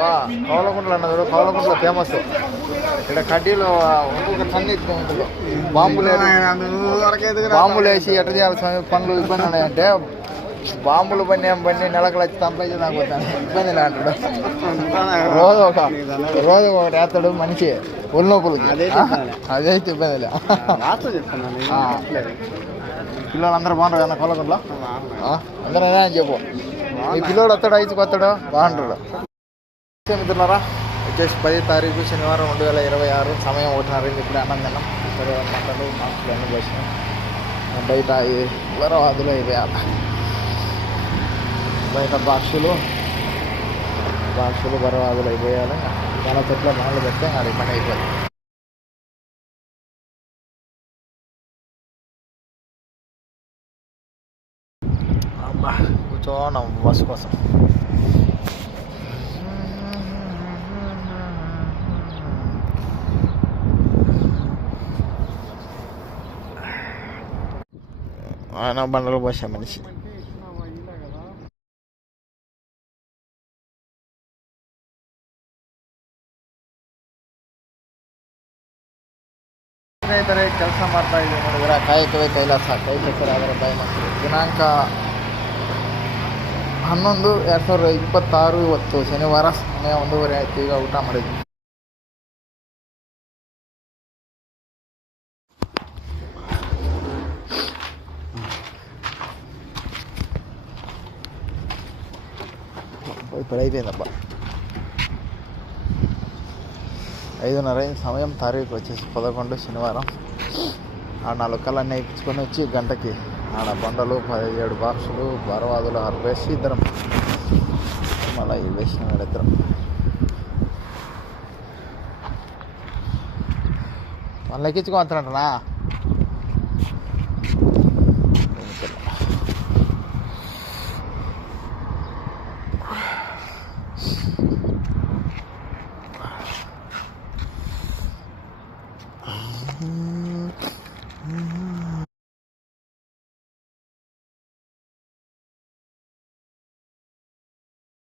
కౌలకుంటలు అన్నది కౌలకుంటలో ఫేమస్. ఇక్కడ కడ్డీలో ఒక్కొక్క టన్ ఎత్తుకుంటుంది. బాంబులు వేసి ఎట్ట చేయాల్సిన పనులు ఇబ్బంది ఉన్నాయంటే బాంబులు బండి నెలకు వచ్చి సంపాదించడానికి ఇబ్బంది అంటాడు. రోజు ఒకటి వేస్తాడు మనిషి ఒళ్ళొప్పులకి. అదైతే ఇబ్బంది లే. పిల్లలు అందరూ బాగుంటారు కదా కౌలకుంటలో? అందరూ అదే అని చెప్పు. మీ పిల్లోడు వస్తాడు ఐదుకి వస్తాడు బాగుంటాడు. మిత్రులారా, వచ్చేసి 10వ తారీఖు శనివారం 2026 సమయం 1:30. ఇప్పుడు అన్నం తిన్నాం. సరే మటలు మాస్కులు అన్నీ పోసినాం. బయట వరవాదులు అయిపోయాలి. బయట బాక్సులు వరవాదులు అయిపోయాలి. మన చెట్ల మనలు పెడితే అది పని అయిపోయింది. అబ్బా కూర్చోన్నాం బస్సు కోసం. ఆయన బండలు పోసా మనిషి. ಸ್ನೇಹಿತರೆ, ಕೆಲಸ ಮಾಡ್ತಾ ಇದ್ದೀವಿ ನೋಡಿದ್ರೆ ಕಾಯಕವೇ ಕೈಲಾಸ. ಕೈಲಾಸರ ಅದರ ಬಯಲಸರು ದಿನಾಂಕ 11/2026 ಇವತ್ತು ಶನಿವಾರ. ಸಮಯ 1:30 ಆಯಿತು. ಈಗ ಊಟ ಮಾಡಿದ್ವಿ. ఇప్పుడు అయిపోయిందబ్బా. 5:30 సమయం. తారీఖు వచ్చేసి 11 శనివారం. ఆ 4 కళ్ళు అన్నీ ఇప్పించుకొని వచ్చి గంటకి ఆడ బండలు 17 బాక్సులు బరవాదులు 6 వేసి ఇద్దరం మళ్ళీ ఇది వేసిన ఇద్దరం మళ్ళీ ఎక్కించుకోవచ్చునంటనా.